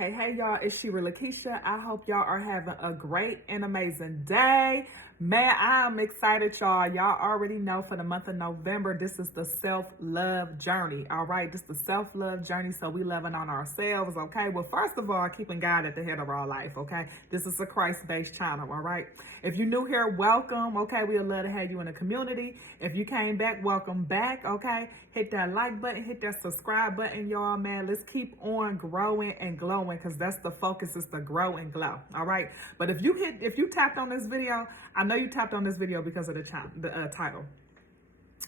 Hey, y'all, it's Shira Lakeisha. I hope y'all are having a great and amazing day. Man, I'm excited, y'all. Y'all already know for the month of November, this is the self-love journey, all right? This is the self-love journey, so we loving on ourselves, okay? Well, first of all, keeping God at the head of our life, okay? This is a Christ-based channel, all right? If you're new here, welcome, okay? We'd love to have you in the community. If you came back, welcome back, okay? Hit that like button, hit that subscribe button, y'all, man. Let's keep on growing and glowing because that's the focus, is to grow and glow, all right? But if you tapped on this video, I know you tapped on this video because of the title.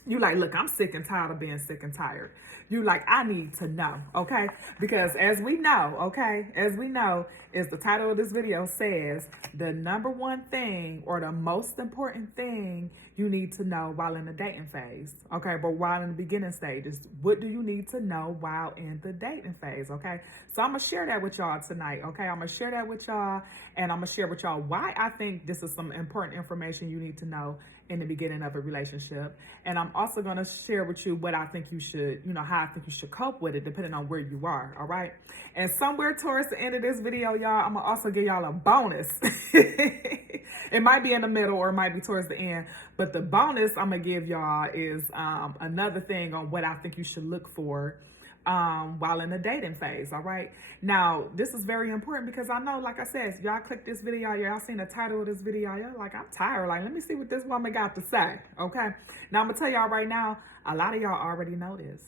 You like, look, I'm sick and tired of being sick and tired. You like, I need to know, okay? Because as we know, is the title of this video says, the number one thing or the most important thing you need to know while in the dating phase, okay? But while in the beginning stages, what do you need to know while in the dating phase, okay? So I'm going to share that with y'all tonight, okay? I'm going to share that with y'all, and I'm going to share with y'all why I think this is some important information you need to know in the beginning of a relationship. And I'm also going to share with you what I think you should, how I think you should cope with it depending on where you are, all right? And somewhere towards the end of this video, y'all, I'm going to also give y'all a bonus. It might be in the middle or it might be towards the end, but the bonus I'm going to give y'all is another thing on what I think you should look for while in the dating phase, all right? Now, this is very important because I know, like I said, y'all click this video, y'all seen the title of this video, y'all like, I'm tired, like, let me see what this woman got to say, okay? Now, I'm gonna tell y'all right now, a lot of y'all already know this.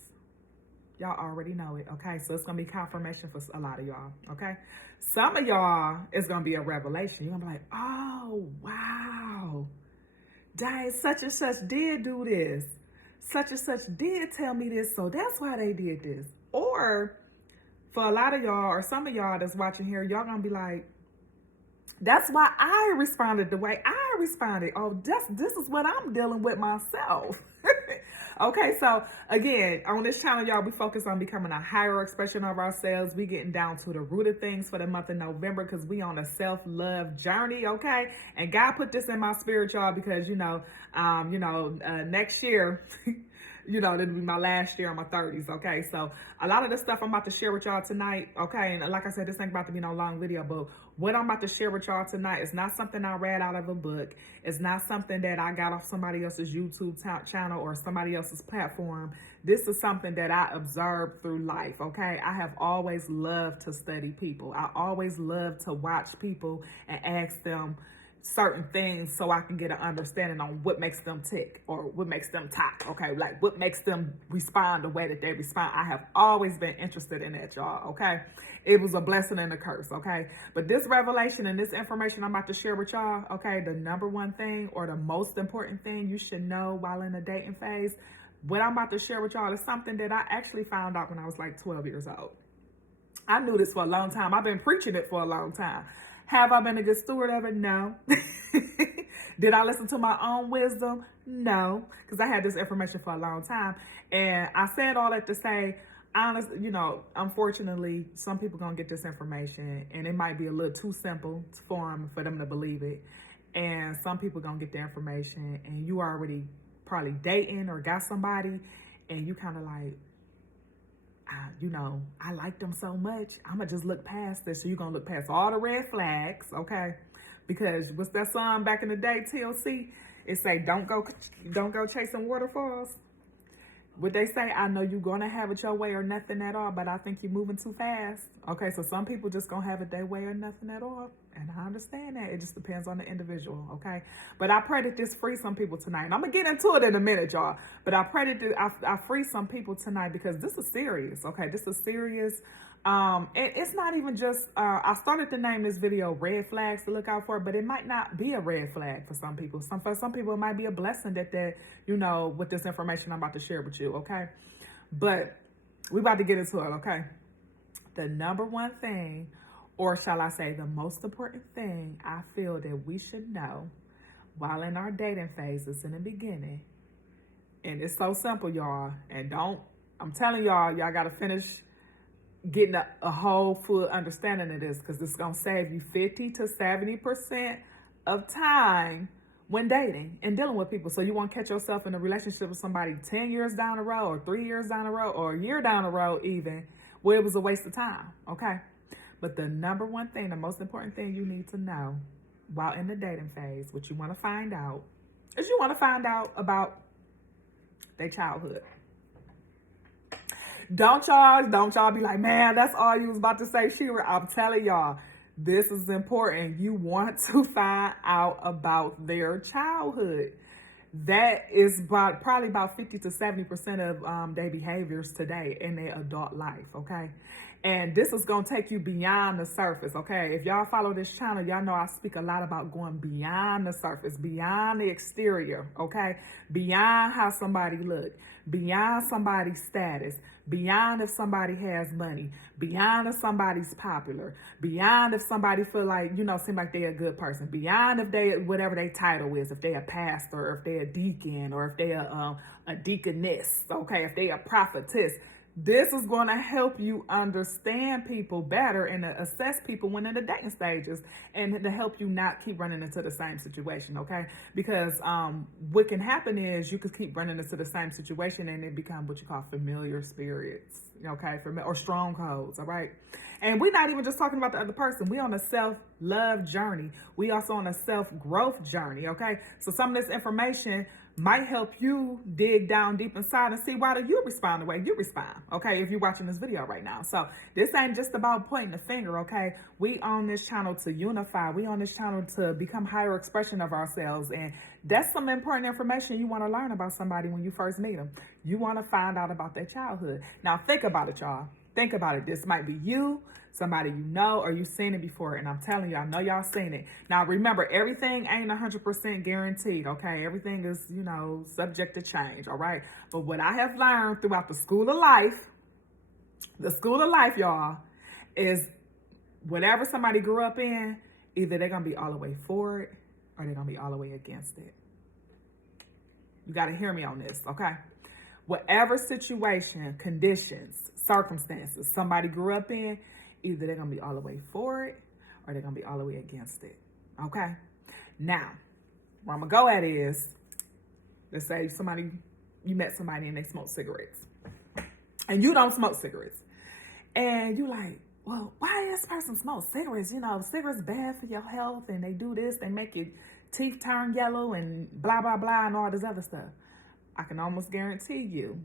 Y'all already know it, okay? So it's gonna be confirmation for a lot of y'all, okay? Some of y'all, it's gonna be a revelation. You're gonna be like, oh, wow, dang, such and such did do this. Such and such did tell me this, so that's why they did this. Or for a lot of y'all or some of y'all that's watching here, y'all gonna be like, that's why I responded the way I responded. Oh, this is what I'm dealing with myself. Okay, so again, on this channel, y'all, we focus on becoming a higher expression of ourselves. We getting down to the root of things for the month of November because we on a self-love journey, okay? And God put this in my spirit, y'all, because, next year, it'll be my last year in my 30s, okay? So a lot of the stuff I'm about to share with y'all tonight, okay? And like I said, this ain't about to be no long video, but what I'm about to share with y'all tonight is not something I read out of a book. It's not something that I got off somebody else's YouTube channel or somebody else's platform. This is something that I observed through life, okay? I have always loved to study people. I always loved to watch people and ask them certain things so I can get an understanding on what makes them tick or what makes them talk, okay? Like what makes them respond the way that they respond. I have always been interested in that, y'all, okay? It was a blessing and a curse, okay? But this revelation and this information I'm about to share with y'all, okay, the number one thing or the most important thing you should know while in the dating phase, what I'm about to share with y'all is something that I actually found out when I was like 12 years old. I knew this for a long time. I've been preaching it for a long time. Have I been a good steward of it? No. Did I listen to my own wisdom? No, because I had this information for a long time. And I said all that to say, honestly, unfortunately, some people gonna get this information and it might be a little too simple for them to believe it. And some people gonna get the information and you already probably dating or got somebody and you kind of like, I like them so much, I'm going to just look past this. So you're going to look past all the red flags, okay? Because what's that song back in the day, TLC? It say, don't go chasing waterfalls. What they say, I know you're going to have it your way or nothing at all, but I think you're moving too fast. Okay, so some people just going to have it their way or nothing at all. And I understand that. It just depends on the individual, okay? But I pray that this frees some people tonight. And I'm going to get into it in a minute, y'all. But I pray that I free some people tonight because this is serious, okay? This is serious. It's not even just, I started to name this video red flags to look out for, but it might not be a red flag for some people. For some people, it might be a blessing that with this information I'm about to share with you, okay? But we about to get into it, okay? The number one thing, or shall I say the most important thing I feel that we should know while in our dating phases in the beginning, and it's so simple, y'all, and I'm telling y'all got to finish getting a whole full understanding of this because this is going to save you 50 to 70% of time when dating and dealing with people. So you won't catch yourself in a relationship with somebody 10 years down the road or 3 years down the road or a year down the road even, where it was a waste of time, okay? But the number one thing, the most important thing you need to know while in the dating phase, what you want to find out, is you want to find out about their childhood. Don't y'all be like, man, that's all you was about to say, Shira. I'm telling y'all, this is important. You want to find out about their childhood. That is probably about 50 to 70% of their behaviors today in their adult life, okay? And this is going to take you beyond the surface, okay? If y'all follow this channel, y'all know I speak a lot about going beyond the surface, beyond the exterior, okay? Beyond how somebody look, beyond somebody's status, beyond if somebody has money, beyond if somebody's popular, beyond if somebody feel like, seem like they're a good person, beyond if they, whatever their title is, if they're a pastor, or if they're a deacon, or if they're a deaconess, okay, if they're a prophetess. This is going to help you understand people better and to assess people when in the dating stages, and to help you not keep running into the same situation, okay? Because what can happen is you could keep running into the same situation and it become what you call familiar spirits, okay? Or strongholds, all right? And we're not even just talking about the other person. We on a self-love journey. We also on a self-growth journey, okay? So some of this information might help you dig down deep inside and see why do you respond the way you respond, okay, if you're watching this video right now. So this ain't just about pointing the finger, okay? We on this channel to unify. We on this channel to become higher expression of ourselves. And that's some important information you want to learn about somebody when you first meet them. You want to find out about their childhood. Now think about it, y'all. Think about it. This might be you, somebody you know, or you've seen it before. And I'm telling you, I know y'all seen it. Now, remember, everything ain't 100% guaranteed, okay? Everything is, subject to change, all right? But what I have learned throughout the school of life, y'all, is whatever somebody grew up in, either they're going to be all the way for it or they're going to be all the way against it. You got to hear me on this, okay? Whatever situation, conditions, circumstances somebody grew up in, either they're going to be all the way for it or they're going to be all the way against it. Okay? Now, where I'm going to go at is, let's say you met somebody and they smoke cigarettes. And you don't smoke cigarettes. And you like, well, why does this person smoke cigarettes? Cigarettes bad for your health and they do this. They make your teeth turn yellow and blah, blah, blah and all this other stuff. I can almost guarantee you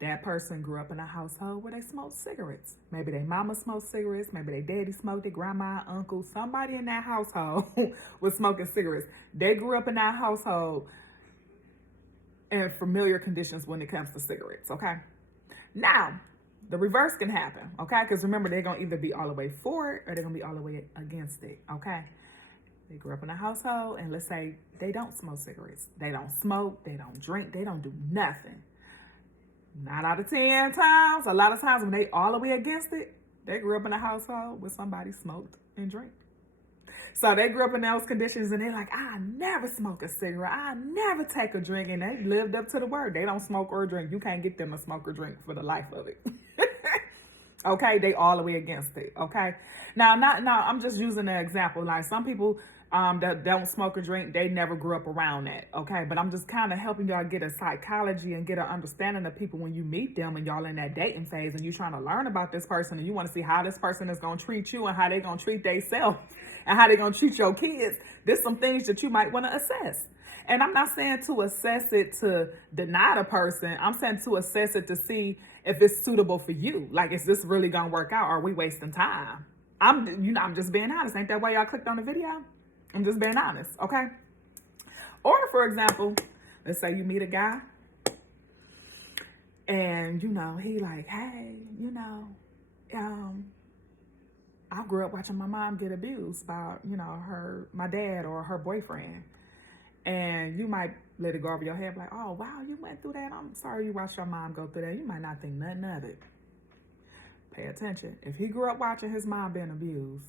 that person grew up in a household where they smoked cigarettes. Maybe their mama smoked cigarettes. Maybe their daddy smoked it, grandma, uncle. Somebody in that household was smoking cigarettes. They grew up in that household in familiar conditions when it comes to cigarettes, okay? Now, the reverse can happen, okay? Because remember, they're going to either be all the way for it or they're going to be all the way against it, okay? They grew up in a household, and let's say they don't smoke cigarettes. They don't smoke, they don't drink, they don't do nothing. 9 out of 10 times, a lot of times when they all the way against it, they grew up in a household where somebody smoked and drank. So they grew up in those conditions, and they're like, I never smoke a cigarette. I never take a drink, and they lived up to the word. They don't smoke or drink. You can't get them to smoke or drink for the life of it. Okay, they all the way against it, okay? Now, I'm just using an example. Like some people that don't smoke or drink, they never grew up around that, okay? But I'm just kind of helping y'all get a psychology and get an understanding of people when you meet them and y'all in that dating phase and you're trying to learn about this person and you want to see how this person is going to treat you and how they're going to treat themselves and how they're going to treat your kids. There's some things that you might want to assess. And I'm not saying to assess it to deny the person. I'm saying to assess it to see if it's suitable for you. Like, is this really going to work out? Or are we wasting time? I'm just being honest. Ain't that why y'all clicked on the video? I'm just being honest, okay? Or, for example, let's say you meet a guy and, he like, hey, I grew up watching my mom get abused by, my dad or her boyfriend. And you might let it go over your head, like, oh, wow, you went through that. I'm sorry you watched your mom go through that. You might not think nothing of it. Pay attention. If he grew up watching his mom being abused,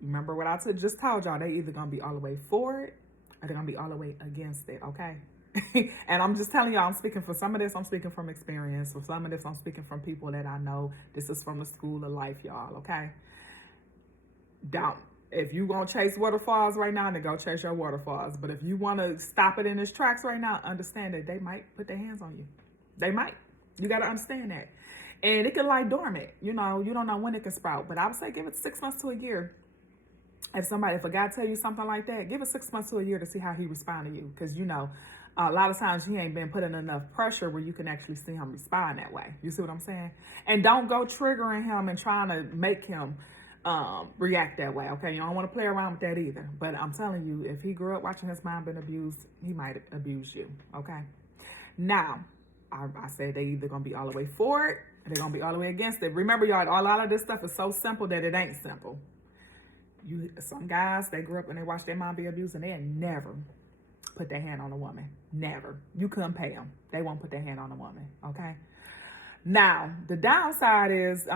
remember what I just told y'all, they either going to be all the way for it or they're going to be all the way against it, okay? And I'm just telling y'all, I'm speaking for some of this, I'm speaking from experience. For some of this, I'm speaking from people that I know. This is from the school of life, y'all, okay? If you want to chase waterfalls right now, then go chase your waterfalls. But if you want to stop it in its tracks right now, understand that they might put their hands on you. They might. You got to understand that. And it can lie dormant. You know, you don't know when it can sprout. But I would say give it 6 months to a year. If a guy tell you something like that, give it 6 months to a year to see how he respond to you. Because, you know, a lot of times he ain't been putting enough pressure where you can actually see him respond that way. You see what I'm saying? And don't go triggering him and trying to make him react that way. Okay, you don't want to play around with that either. But I'm telling you, if he grew up watching his mom being abused, he might abuse you. Okay. Now, I said they either gonna be all the way for it or they're gonna be all the way against it. Remember, y'all, a lot of this stuff is so simple that it ain't simple. Some guys, they grew up and they watched their mom be abused and they had never put their hand on a woman. Never. You couldn't pay them. They won't put their hand on a woman. Okay. Now, the downside is,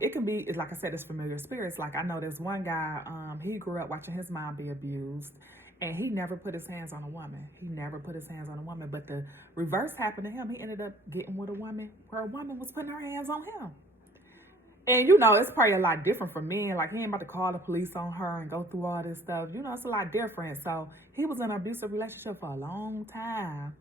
it can be, like I said, it's familiar spirits. Like I know there's one guy, he grew up watching his mom be abused and he never put his hands on a woman. He never put his hands on a woman. But the reverse happened to him. He ended up getting with a woman where a woman was putting her hands on him. And, you know, it's probably a lot different for men. Like, he ain't about to call the police on her and go through all this stuff. You know, it's a lot different. So, he was in an abusive relationship for a long time,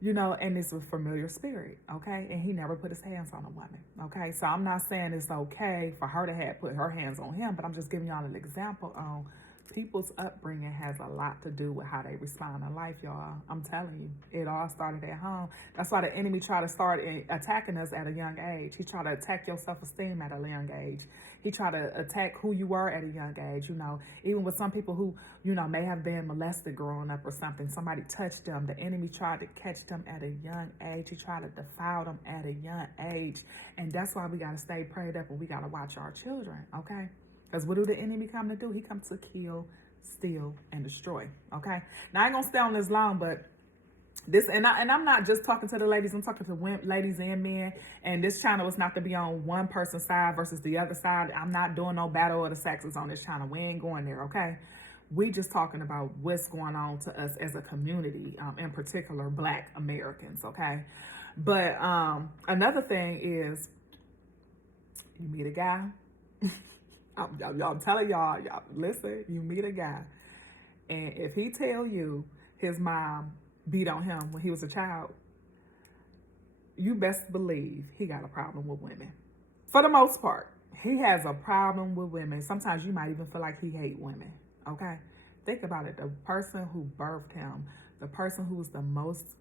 you know, and it's a familiar spirit, okay? And he never put his hands on a woman, okay? So, I'm not saying it's okay for her to have put her hands on him, but I'm just giving y'all an example on people's upbringing has a lot to do with how they respond in life, y'all. I'm telling you, it all started at home. That's why the enemy tried to start attacking us at a young age. He tried to attack your self-esteem at a young age. He tried to attack who you were at a young age, you know. Even with some people who, you know, may have been molested growing up or something. Somebody touched them. The enemy tried to catch them at a young age. He tried to defile them at a young age. And that's why we got to stay prayed up and we got to watch our children, okay? Because what do the enemy come to do? He comes to kill, steal, and destroy. Okay. Now I ain't gonna stay on this long, but this and I'm not just talking to the ladies. I'm talking to women, ladies and men. And this channel is not to be on one person's side versus the other side. I'm not doing no battle of the sexes on this channel. We ain't going there. Okay. We just talking about what's going on to us as a community, in particular Black Americans. Okay. But another thing is, you meet a guy. I'm telling y'all, listen, you meet a guy, and if he tell you his mom beat on him when he was a child, you best believe he got a problem with women. For the most part, he has a problem with women. Sometimes you might even feel like he hate women, okay? Think about it. The person who birthed him, the person who was the most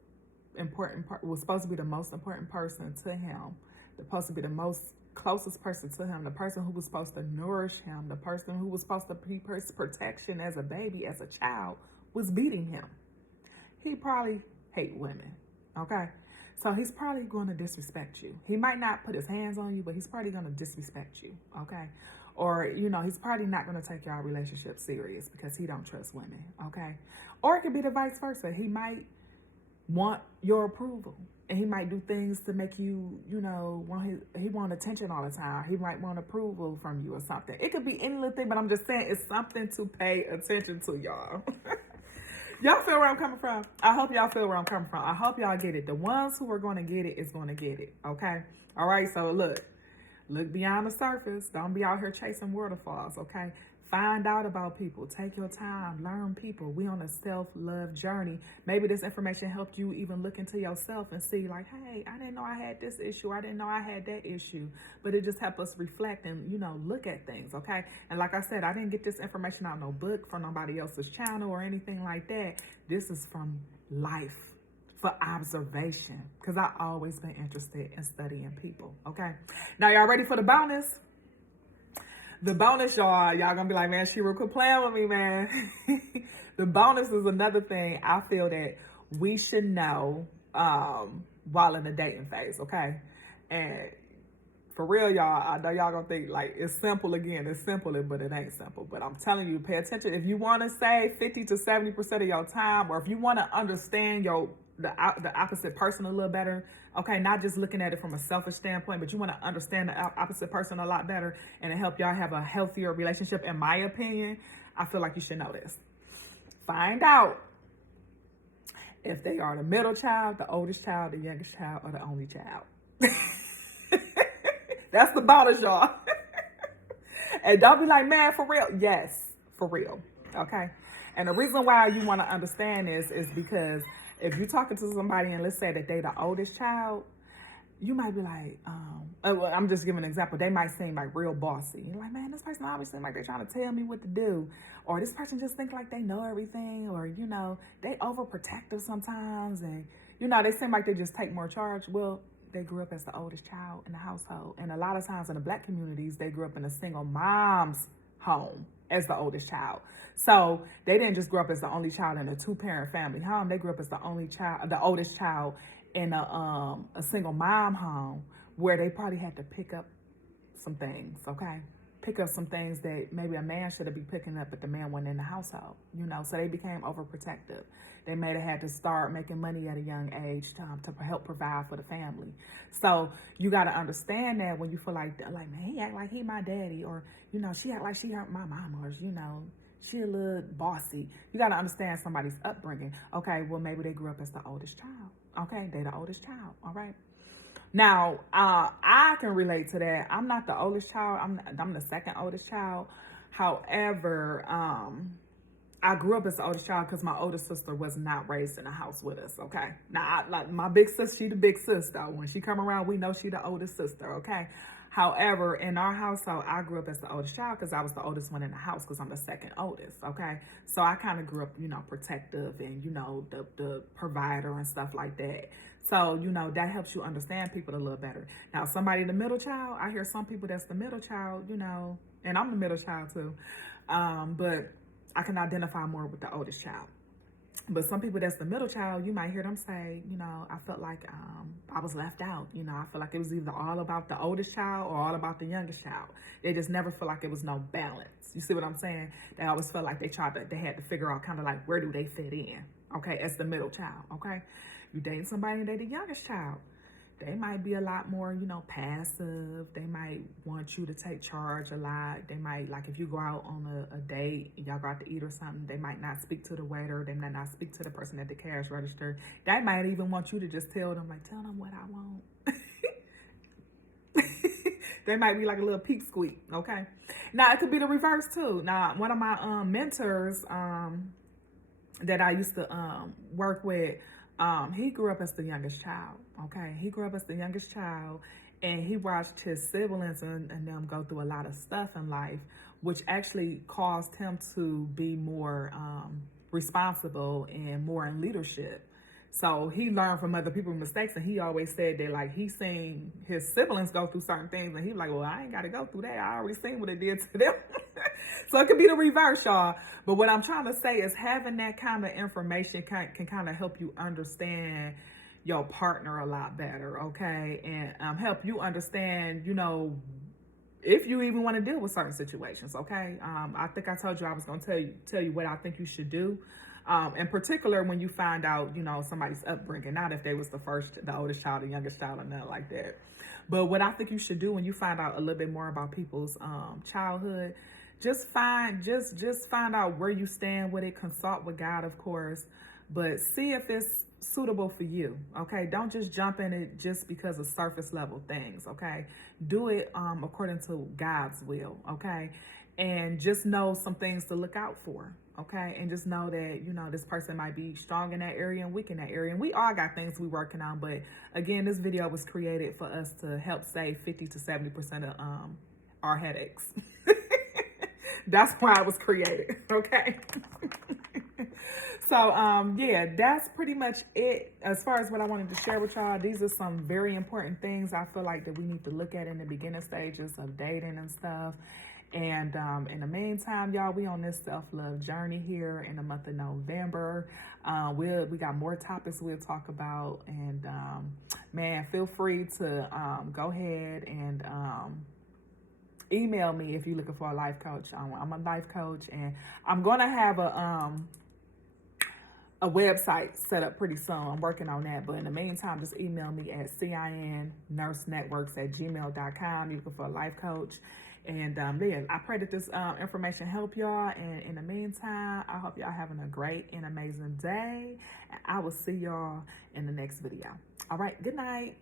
important, was supposed to be the most important person to him, supposed to be the most closest person to him, the person who was supposed to nourish him, the person who was supposed to be his protection as a baby, as a child, was beating him. He probably hate women, okay? So he's probably going to disrespect you. He might not put his hands on you, but he's probably going to disrespect you, okay? Or, you know, he's probably not going to take your relationship serious because he don't trust women, okay? Or it could be the vice versa. He might want your approval. And he might do things to make you, you know, he want attention all the time. He might want approval from you or something. It could be any little thing, but I'm just saying it's something to pay attention to, y'all. Y'all feel where I'm coming from? I hope y'all feel where I'm coming from. I hope y'all get it. The ones who are going to get it is going to get it, okay? All right, so look beyond the surface. Don't be out here chasing waterfalls, okay? Find out about people. Take your time. Learn people. We on a self-love journey. Maybe this information helped you even look into yourself and see like, hey, I didn't know I had this issue. I didn't know I had that issue. But it just helped us reflect and, you know, look at things, okay? And like I said, I didn't get this information out of no book from nobody else's channel or anything like that. This is from life, for observation, because I've always been interested in studying people, okay? Now, y'all ready for the bonus? The bonus, y'all gonna be like, man, Shira, quit playing with me, man. The bonus is another thing I feel that we should know while in the dating phase, okay? And for real, y'all, I know y'all gonna think like it's simple again. It's simple, but it ain't simple. But I'm telling you, pay attention. If you want to save 50 to 70% of your time, or if you want to understand the opposite person a little better, okay, not just looking at it from a selfish standpoint, but you want to understand the opposite person a lot better and to help y'all have a healthier relationship, in my opinion, I feel like you should know this. Find out if they are the middle child, the oldest child, the youngest child, or the only child. That's the bonus, y'all. And don't be like, man, for real. Yes, for real, okay? And the reason why you want to understand this is because if you're talking to somebody and let's say that they the oldest child, you might be like, well, I'm just giving an example. They might seem like real bossy. You're like, man, this person always seems like they're trying to tell me what to do. Or this person just think like they know everything. Or, they overprotective sometimes. And, they seem like they just take more charge. Well, they grew up as the oldest child in the household. And a lot of times in the Black communities, they grew up in a single mom's home as the oldest child. So they didn't just grow up as the only child in a 2-parent family home. They grew up as the oldest child in a single mom home, where they probably had to pick up some things, okay? Pick up some things that maybe a man should have been picking up, but the man wasn't in the household, so they became overprotective. They may have had to start making money at a young age to help provide for the family. So you got to understand that when you feel like, man, he act like he my daddy, or, she act like she my mama, or, she a little bossy. You got to understand somebody's upbringing. Okay, well, maybe they grew up as the oldest child. Okay, they the oldest child, all right? Now, I can relate to that. I'm not the oldest child. I'm the second oldest child. However, I grew up as the oldest child because my older sister was not raised in a house with us, okay? Now, like my big sis, she the big sister. When she come around, we know she the oldest sister, okay? However, in our household, I grew up as the oldest child because I was the oldest one in the house because I'm the second oldest, okay? So I kind of grew up, protective and, the provider and stuff like that. So, that helps you understand people a little better. Now, somebody the middle child, I hear some people that's the middle child, and I'm the middle child too. But I can identify more with the oldest child. But some people that's the middle child, you might hear them say, I felt like I was left out. I feel like it was either all about the oldest child or all about the youngest child. They just never feel like it was no balance. You see what I'm saying? They always felt like they had to figure out kind of like, where do they fit in? Okay, as the middle child, okay? You dating somebody and they the youngest child. They might be a lot more, passive. They might want you to take charge a lot. They might, like, if you go out on a date, y'all go out to eat or something, they might not speak to the waiter. They might not speak to the person at the cash register. They might even want you to just tell them what I want. They might be like a little peep squeak, okay? Now, it could be the reverse, too. Now, one of my mentors that I used to work with, he grew up as the youngest child, okay? He grew up as the youngest child, and he watched his siblings and them go through a lot of stuff in life, which actually caused him to be more responsible and more in leadership. So he learned from other people's mistakes, and he always said that, like, he seen his siblings go through certain things, and he was like, well, I ain't got to go through that. I already seen what it did to them. So it could be the reverse, y'all. But what I'm trying to say is having that kind of information can kind of help you understand your partner a lot better, okay? And help you understand, if you even want to deal with certain situations, okay? I think I told you I was going to tell you what I think you should do. In particular, when you find out, somebody's upbringing, not if they was the oldest child, the youngest child, or nothing like that. But what I think you should do when you find out a little bit more about people's childhood, just find out where you stand with it. Consult with God, of course, but see if it's suitable for you. Okay, don't just jump in it just because of surface level things. Okay, do it according to God's will. Okay, and just know some things to look out for. Okay, and just know that this person might be strong in that area and weak in that area, and we all got things we working on. But again, this video was created for us to help save 50 to 70% of our headaches. That's why it was created, okay? So, yeah, that's pretty much it as far as what I wanted to share with y'all. These are some very important things I feel like that we need to look at in the beginning stages of dating and stuff. And in the meantime, y'all, we on this self-love journey here in the month of November. We got more topics we'll talk about. And, man, feel free to go ahead and email me if you're looking for a life coach. I'm a life coach, and I'm going to have a website set up pretty soon. I'm working on that. But in the meantime, just email me at cinnursenetworks@gmail.com. You're looking for a life coach. And yeah, I pray that this information help y'all. And in the meantime, I hope y'all having a great and amazing day. And I will see y'all in the next video. All right, good night.